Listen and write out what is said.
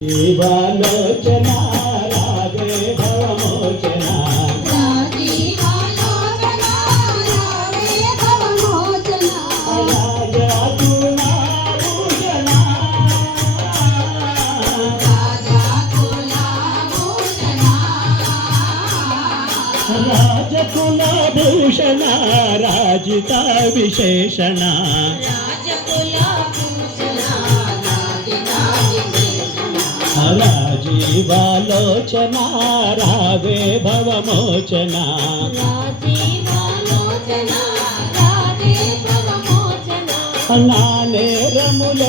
జీవాలోచన రాగే భవమోచన రాజకుల భూషణ రాజిత విశేషణ రాజీవాలోచన రావే భవమోచన నా నేరములే